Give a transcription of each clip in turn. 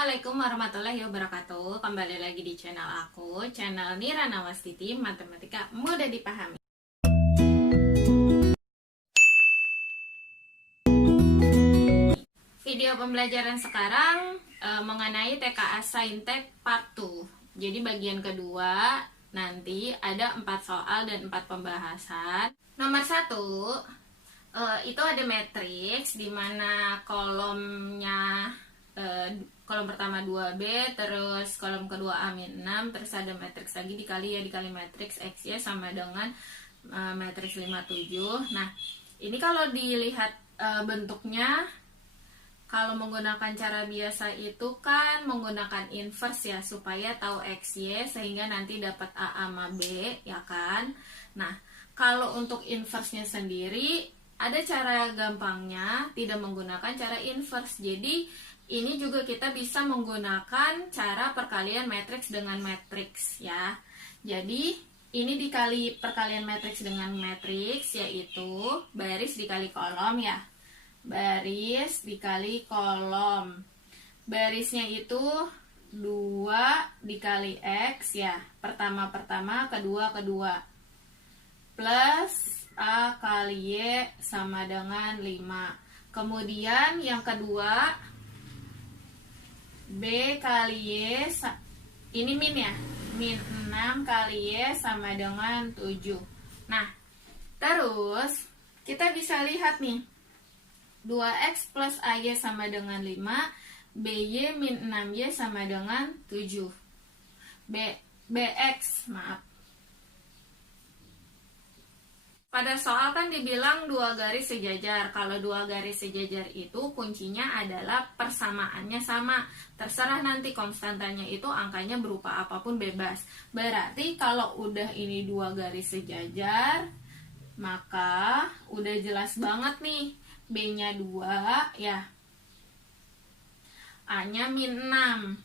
Assalamualaikum warahmatullahi wabarakatuh. Kembali lagi di channel aku, channel Nira Nawastiti, Matematika Mudah Dipahami. Video pembelajaran sekarang mengenai TKA Saintek Part 2. Jadi bagian kedua nanti ada 4 soal dan 4 pembahasan. Nomor 1 itu ada matriks di mana kolomnya kolom pertama 2B, terus kolom kedua A-6, terus ada matriks lagi dikali matriks X Y sama dengan matriks 5, 7. Nah, ini kalau dilihat bentuknya, kalau menggunakan cara biasa itu kan menggunakan inverse ya, supaya tahu X, Y, sehingga nanti dapat A sama B, ya kan? Nah, kalau untuk inverse-nya sendiri, ada cara gampangnya, tidak menggunakan cara inverse. Jadi, ini juga kita bisa menggunakan cara perkalian matriks dengan matriks ya. Jadi ini dikali perkalian matriks dengan matriks, yaitu baris dikali kolom ya. Baris dikali kolom. Barisnya itu 2 dikali X ya. Pertama, kedua. Plus A kali Y sama dengan 5. Kemudian yang kedua, B kali Y, ini min ya, min 6 kali Y sama dengan 7. Nah, terus kita bisa lihat nih, 2X plus AY sama dengan 5, BY min 6Y sama dengan 7. BX, maaf. Pada soal kan dibilang 2 garis sejajar. Kalau 2 garis sejajar itu kuncinya adalah persamaannya sama. Terserah nanti konstantanya itu angkanya berupa apapun bebas. Berarti kalau udah ini 2 garis sejajar, maka udah jelas banget nih. B-nya 2 ya. A-nya min 6.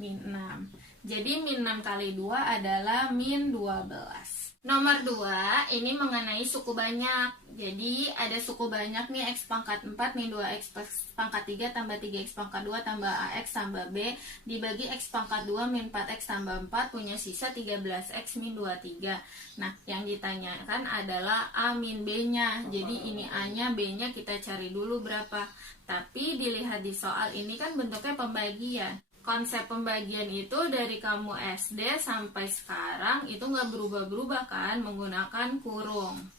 Min 6. Jadi min 6 kali 2 adalah min 12. Nomor 2, ini mengenai suku banyak. Jadi ada suku banyak nih, X pangkat 4 min 2X pangkat 3 tambah 3X pangkat 2 tambah AX tambah B dibagi X pangkat 2 min 4X tambah 4 punya sisa 13X min 23. Nah, yang ditanyakan adalah A min B-nya. Jadi ini A-nya, B-nya kita cari dulu berapa. Tapi dilihat di soal ini kan bentuknya pembagian. Konsep pembagian itu dari kamu SD sampai sekarang itu nggak berubah-berubah kan, menggunakan kurung.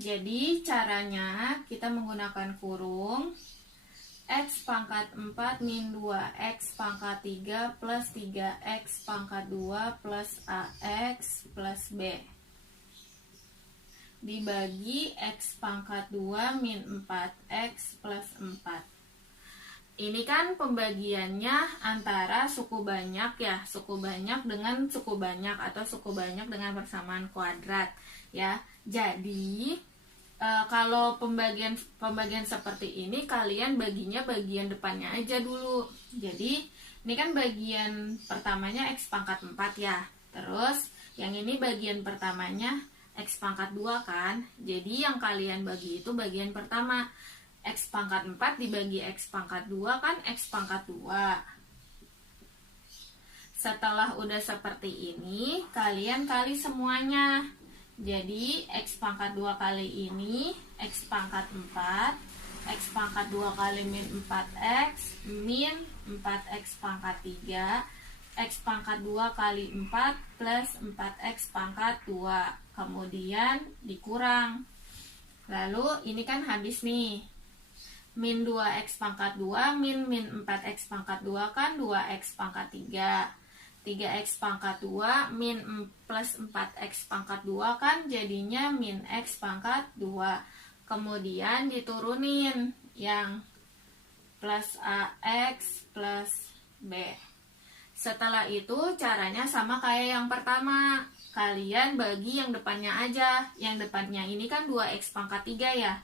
Jadi caranya kita menggunakan kurung. X pangkat 4 min 2X pangkat 3 plus 3X pangkat 2 plus AX plus B dibagi X pangkat 2 min 4X plus 4. Ini kan pembagiannya antara suku banyak ya, suku banyak dengan suku banyak atau suku banyak dengan persamaan kuadrat ya. Jadi kalau pembagian seperti ini, kalian baginya bagian depannya aja dulu. Jadi ini kan bagian pertamanya X pangkat 4 ya. Terus yang ini bagian pertamanya X pangkat 2 kan. Jadi yang kalian bagi itu bagian pertama. X pangkat 4 dibagi X pangkat 2 kan X pangkat 2. Setelah udah seperti ini, kalian kali semuanya. Jadi X pangkat 2 kali ini X pangkat 4, X pangkat 2 kali min 4X min 4X pangkat 3, X pangkat 2 kali 4 plus 4X pangkat 2. Kemudian dikurang. Lalu ini kan habis nih. Min 2X pangkat 2 min 4X pangkat 2 kan 2X pangkat 3. 3X pangkat 2 min plus 4X pangkat 2 kan jadinya min X pangkat 2. Kemudian diturunin yang plus AX plus B. Setelah itu caranya sama kayak yang pertama. Kalian bagi yang depannya aja. Yang depannya ini kan 2X pangkat 3 ya.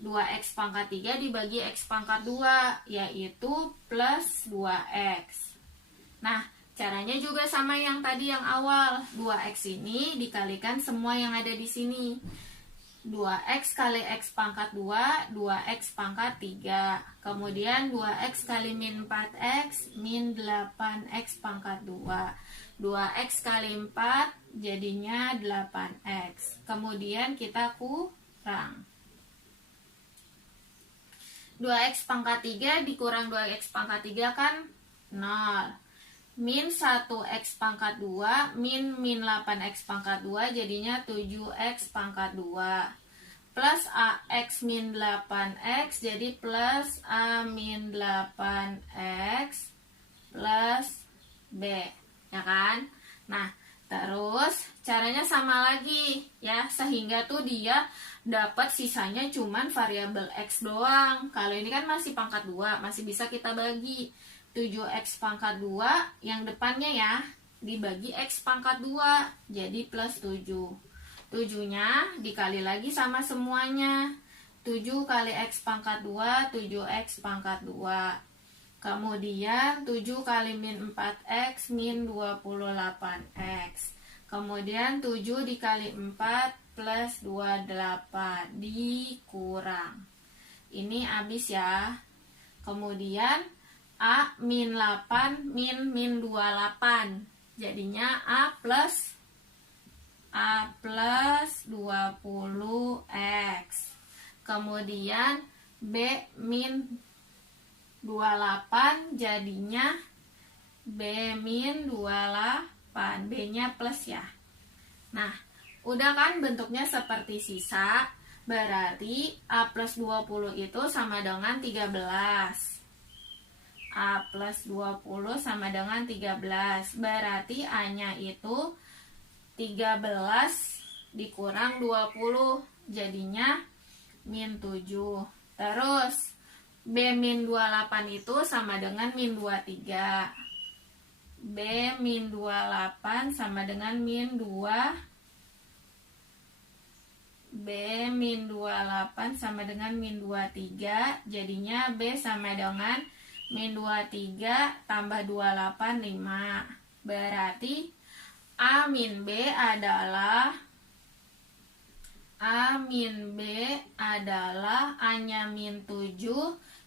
2X pangkat 3 dibagi X pangkat 2, yaitu plus 2X. Nah, caranya juga sama yang tadi yang awal. 2X ini dikalikan semua yang ada di sini. 2x kali x pangkat 2, 2x pangkat 3. Kemudian 2x kali min 4x, min 8x pangkat 2. 2x kali 4 jadinya 8x. Kemudian kita kurang. 2x pangkat 3 dikurang 2x pangkat 3 kan 0. Min 1x pangkat 2 min 8x pangkat 2 jadinya 7x pangkat 2 plus ax min 8x jadi plus a min 8x plus b, ya kan? Nah, terus caranya sama lagi ya, sehingga tuh dia dapat sisanya cuman variabel x doang. Kalau ini kan masih pangkat 2, masih bisa kita bagi. 7x pangkat 2 yang depannya ya dibagi x pangkat 2 jadi plus 7. 7 nya dikali lagi sama semuanya. 7 kali x pangkat 2 7x pangkat 2. Kemudian 7 kali min 4x min 28x. Kemudian 7 dikali 4 plus 28 dikurang. Ini habis ya. Kemudian A min 8 min 28 jadinya A plus 20x. Kemudian B min 28 jadinya B min 28, B nya plus ya. Nah, udah kan bentuknya seperti sisa, berarti A plus 20 itu sama dengan 13. A plus 20 sama dengan 13. Berarti A-nya itu 13 dikurang 20. Jadinya min 7. Terus B min 28 itu sama dengan min 23. B min 28 sama dengan min 2. B min 28 sama dengan min 23. Jadinya B sama dengan min 23 tambah 28, 5. Berarti A min B adalah A-nya min 7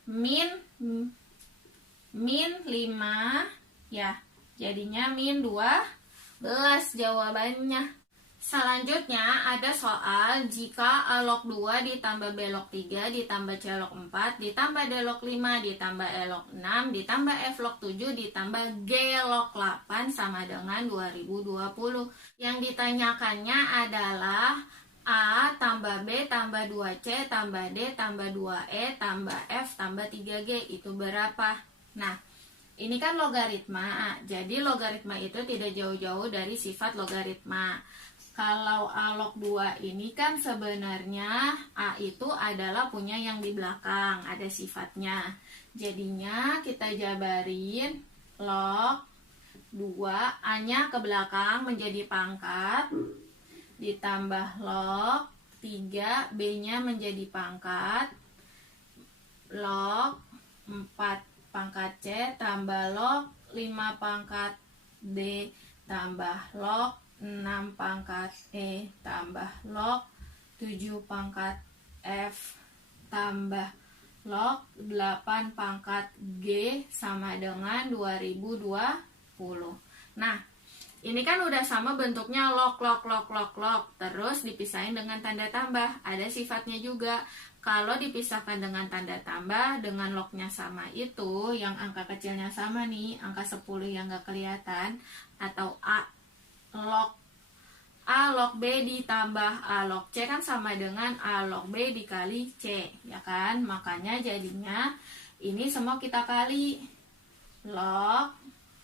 min 5 ya. Jadinya min 12 jawabannya. Selanjutnya ada soal jika A log 2 ditambah B log 3 ditambah C log 4 ditambah D log 5 ditambah E log 6 ditambah F log 7 ditambah G log 8 sama dengan 2020. Yang ditanyakannya adalah A tambah B tambah 2C tambah D tambah 2E tambah F tambah 3G itu berapa? Nah, ini kan logaritma, jadi logaritma itu tidak jauh-jauh dari sifat logaritma. Kalau A log 2 ini kan sebenarnya A itu adalah punya yang di belakang, ada sifatnya. Jadinya kita jabarin log 2, A-nya ke belakang menjadi pangkat, ditambah log 3, B-nya menjadi pangkat, log 4 pangkat C tambah log 5 pangkat D tambah log 6 pangkat E tambah log 7 pangkat F tambah log 8 pangkat G sama dengan 2020. Nah, ini kan udah sama bentuknya log. Terus dipisahin dengan tanda tambah. Ada sifatnya juga. Kalau dipisahkan dengan tanda tambah, dengan lognya sama itu, yang angka kecilnya sama nih, angka 10 yang gak kelihatan, atau A log B ditambah A log C kan sama dengan A log B dikali C, ya kan? Makanya jadinya ini semua kita kali log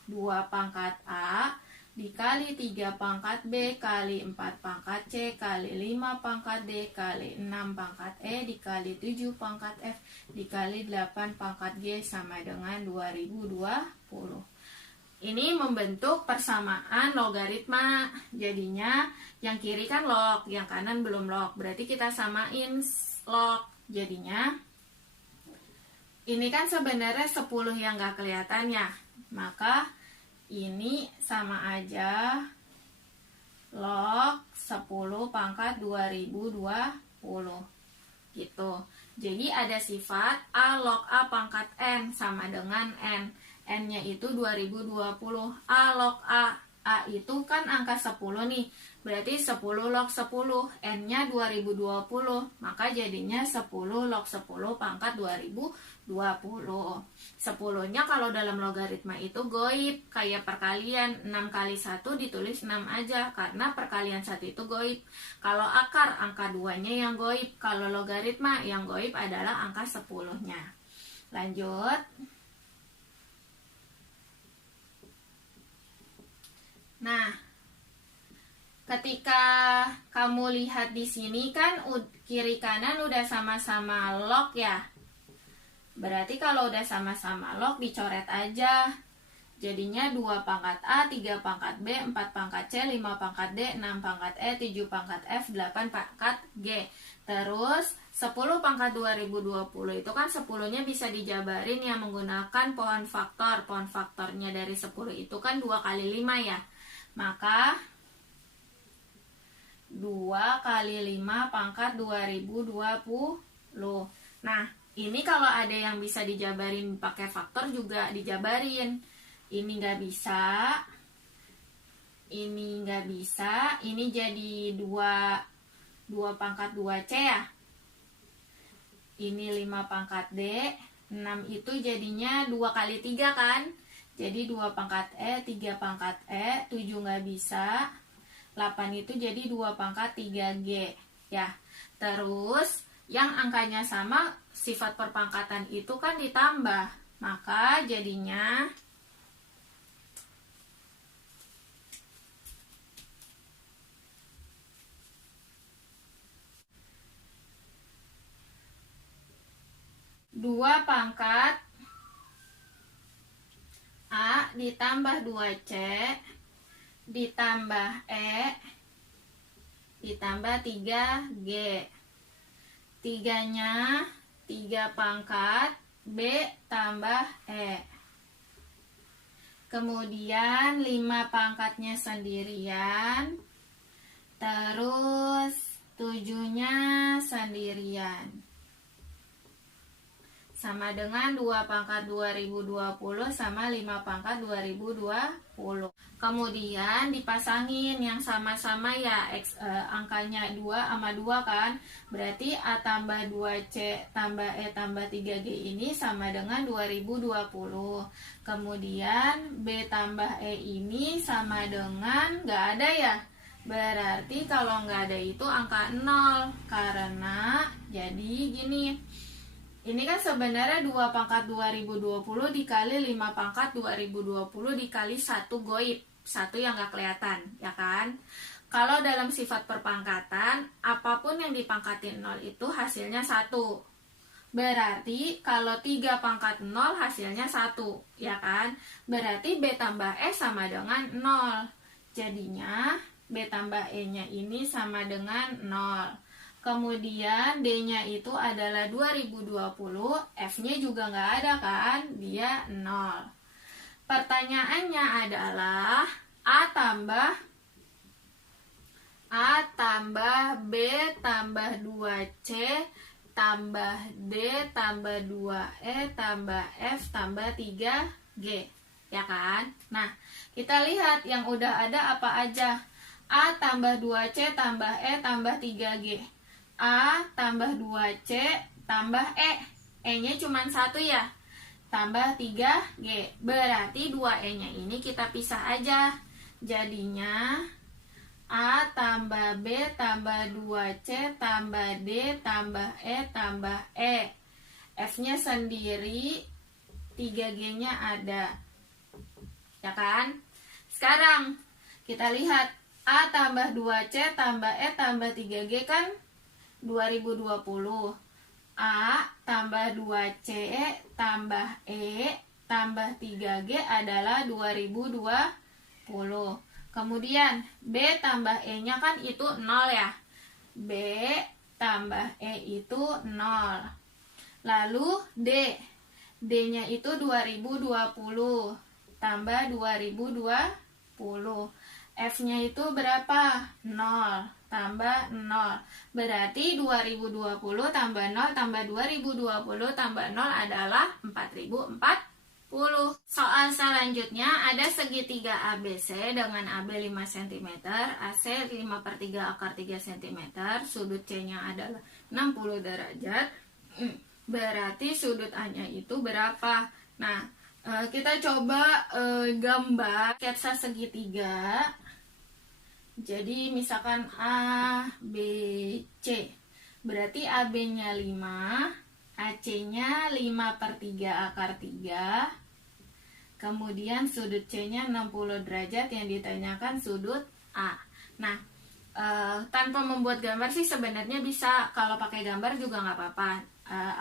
2 pangkat A dikali 3 pangkat B kali 4 pangkat C kali 5 pangkat D kali 6 pangkat E dikali 7 pangkat F dikali 8 pangkat G sama dengan 2020. Ini membentuk persamaan logaritma. Jadinya yang kiri kan log, yang kanan belum log. Berarti kita samain log. Jadinya ini kan sebenarnya 10 yang gak kelihatan ya. Maka ini sama aja log 10 pangkat 2020. Gitu. Jadi ada sifat A log A pangkat N sama dengan N. N-nya itu 2020. A log A. A itu kan angka 10 nih. Berarti 10 log 10. N-nya 2020. Maka jadinya 10 log 10 pangkat 2020. 10-nya kalau dalam logaritma itu goib. Kayak perkalian. 6 kali 1 ditulis 6 aja. Karena perkalian 1 itu goib. Kalau akar, angka 2-nya yang goib. Kalau logaritma, yang goib adalah angka 10-nya. Lanjut. Nah, ketika kamu lihat di sini kan kiri kanan udah sama-sama log ya. Berarti kalau udah sama-sama log dicoret aja. Jadinya 2 pangkat A, 3 pangkat B, 4 pangkat C, 5 pangkat D, 6 pangkat E, 7 pangkat F, 8 pangkat G. Terus 10 pangkat 2020 itu kan 10-nya bisa dijabarin ya menggunakan pohon faktor. Pohon faktornya dari 10 itu kan 2 kali 5 ya. Maka 2 kali 5 pangkat 2020. Nah, ini kalau ada yang bisa dijabarin pakai faktor juga dijabarin. Ini nggak bisa. Ini nggak bisa. Ini jadi 2 pangkat 2C ya. Ini 5 pangkat D. 6 itu jadinya 2 kali 3 kan. Jadi 2 pangkat E, 3 pangkat E, 7 nggak bisa. 8 itu jadi 2 pangkat 3G. Ya. Terus, yang angkanya sama, sifat perpangkatan itu kan ditambah. Maka jadinya 2 pangkat A ditambah 2C ditambah E ditambah 3G. 3-nya 3 pangkat B tambah E. Kemudian 5 pangkatnya sendirian. Terus 7-nya sendirian. Sama dengan 2 pangkat 2020 sama 5 pangkat 2020. Kemudian dipasangin yang sama-sama ya angkanya 2 sama 2 kan. Berarti A tambah 2C tambah E tambah 3G ini sama dengan 2020. Kemudian B tambah E ini sama dengan nggak ada ya. Berarti kalau nggak ada itu angka 0. Karena jadi gini. Ini kan sebenarnya 2 pangkat 2020 dikali 5 pangkat 2020 dikali 1 goib. 1 yang gak kelihatan, ya kan? Kalau dalam sifat perpangkatan, apapun yang dipangkatin 0 itu hasilnya 1. Berarti kalau 3 pangkat 0 hasilnya 1, ya kan? Berarti B tambah E sama dengan 0. Jadinya B tambah E-nya ini sama dengan 0. Kemudian D-nya itu adalah 2020, F-nya juga nggak ada kan, dia 0. Pertanyaannya adalah A tambah B tambah 2C tambah D tambah 2E tambah F tambah 3G, ya kan? Nah, kita lihat yang udah ada apa aja. A tambah 2C tambah E tambah 3G. A tambah 2C tambah E. E-nya cuma 1 ya. Tambah 3G. Berarti 2E-nya ini kita pisah aja. Jadinya A tambah B tambah 2C tambah D tambah E tambah E. F-nya sendiri, 3G-nya ada. Ya kan? Sekarang kita lihat A tambah 2C tambah E tambah 3G kan 2020. A tambah 2C tambah E tambah 3G adalah 2020. Kemudian B tambah E-nya kan itu 0 ya. B tambah E itu 0. Lalu D. D-nya itu 2020 tambah 2020. F-nya itu berapa? 0 tambah 0. Berarti 2020 tambah 0 tambah 2020 tambah 0 adalah 4040. Soal selanjutnya ada segitiga ABC dengan AB 5 cm, AC 5/3 akar 3 cm, sudut C-nya adalah 60 derajat. Berarti sudut A-nya itu berapa? Nah, kita coba gambar sketsa segitiga. Jadi misalkan A, B, C. Berarti AB-nya 5, AC-nya 5/3 akar 3. Kemudian sudut C-nya 60 derajat, yang ditanyakan sudut A. Nah, tanpa membuat gambar sih sebenarnya bisa. Kalau pakai gambar juga nggak apa-apa.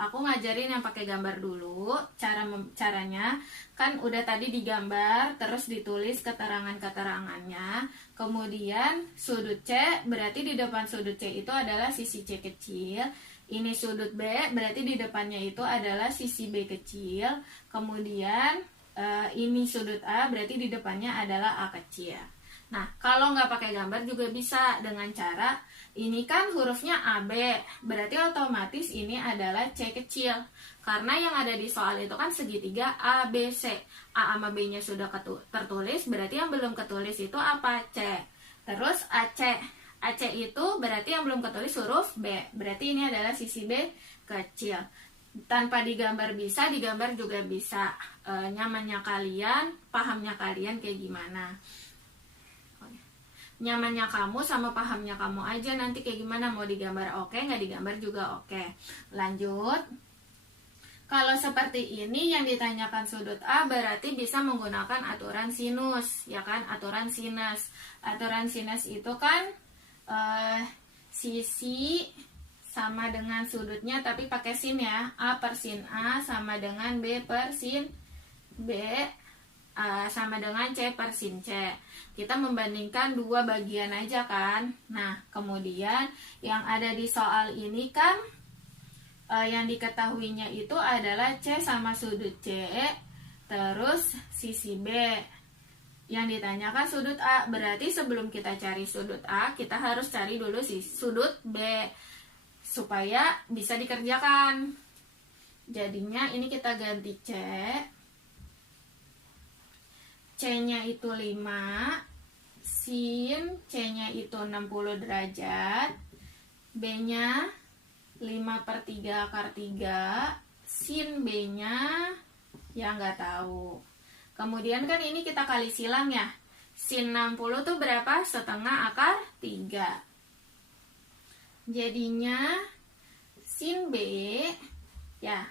Aku ngajarin yang pakai gambar dulu. Caranya kan udah tadi digambar, terus ditulis keterangan-keterangannya. Kemudian sudut C, berarti di depan sudut C itu adalah sisi C kecil. Ini sudut B, berarti di depannya itu adalah sisi B kecil. Kemudian ini sudut A, berarti di depannya adalah A kecil. Nah, kalau nggak pakai gambar juga bisa dengan cara, ini kan hurufnya AB, berarti otomatis ini adalah C kecil. Karena yang ada di soal itu kan segitiga ABC. A sama B-nya sudah tertulis, berarti yang belum ketulis itu apa? C. Terus AC. AC itu berarti yang belum ketulis huruf B, berarti ini adalah sisi B kecil. Tanpa digambar bisa, digambar juga bisa. Nyamannya kalian, pahamnya kalian kayak gimana. Nyamannya kamu sama pahamnya kamu aja nanti kayak gimana, mau digambar oke, nggak digambar juga oke. Lanjut. Kalau seperti ini yang ditanyakan sudut A, berarti bisa menggunakan aturan sinus, ya kan? Aturan sinus. Aturan sinus itu kan sisi sama dengan sudutnya tapi pakai sin ya. A per sin A sama dengan B per sin B sama dengan C per sin C. Kita membandingkan dua bagian aja kan. Nah, kemudian yang ada di soal ini kan yang diketahuinya itu adalah C sama sudut C, terus sisi B. Yang ditanyakan sudut A, berarti sebelum kita cari sudut A, kita harus cari dulu sudut B supaya bisa dikerjakan. Jadinya ini kita ganti C. C-nya itu 5, sin C-nya itu 60 derajat, B-nya 5/3 akar 3, sin B-nya ya nggak tahu. Kemudian kan ini kita kali silang ya, sin 60 tuh berapa? Setengah akar 3. Jadinya sin B ya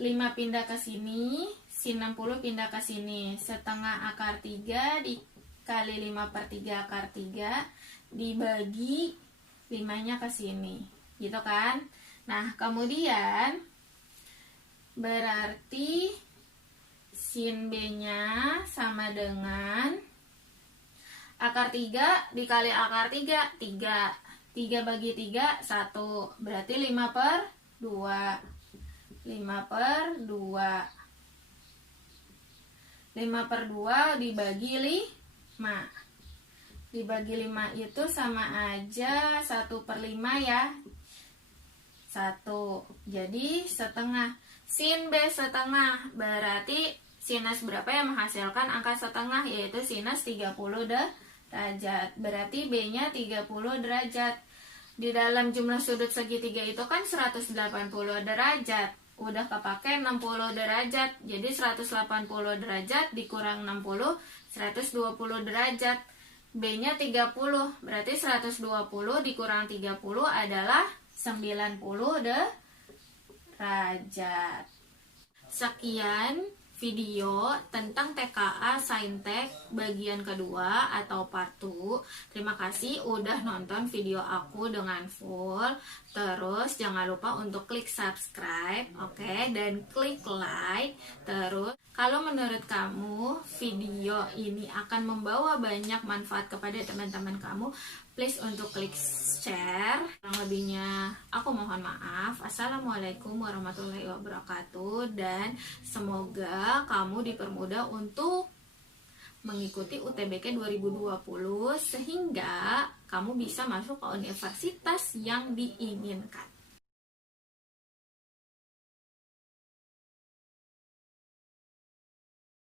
5 pindah ke sini, sin 60 pindah ke sini, setengah akar 3 dikali 5/3 akar 3 dibagi 5-nya ke sini, gitu kan. Nah, kemudian berarti sin B-nya sama dengan akar 3 dikali akar 3, 3. 3 bagi 3, 1. Berarti 5/2. 5/2. 5/2 dibagi 5. Dibagi 5 itu sama aja 1/5 ya. 1. Jadi setengah. Sin B setengah. Berarti sinus berapa yang menghasilkan angka setengah? Yaitu sinus 30 derajat. Berarti B-nya 30 derajat. Di dalam jumlah sudut segitiga itu kan 180 derajat. Udah kepake 60 derajat. Jadi 180 derajat dikurang 60, 120 derajat. B-nya 30. Berarti 120 dikurang 30 adalah 90 derajat. Sekian video tentang TKA Saintek bagian kedua atau part 2. Terima kasih udah nonton video aku dengan full. Terus jangan lupa untuk klik subscribe, oke, dan klik like. Terus kalau menurut kamu video ini akan membawa banyak manfaat kepada teman-teman kamu, please untuk klik share. Kurang lebihnya aku mohon maaf. Assalamualaikum warahmatullahi wabarakatuh, dan semoga kamu dipermudah untuk mengikuti UTBK 2020 sehingga kamu bisa masuk ke universitas yang diinginkan.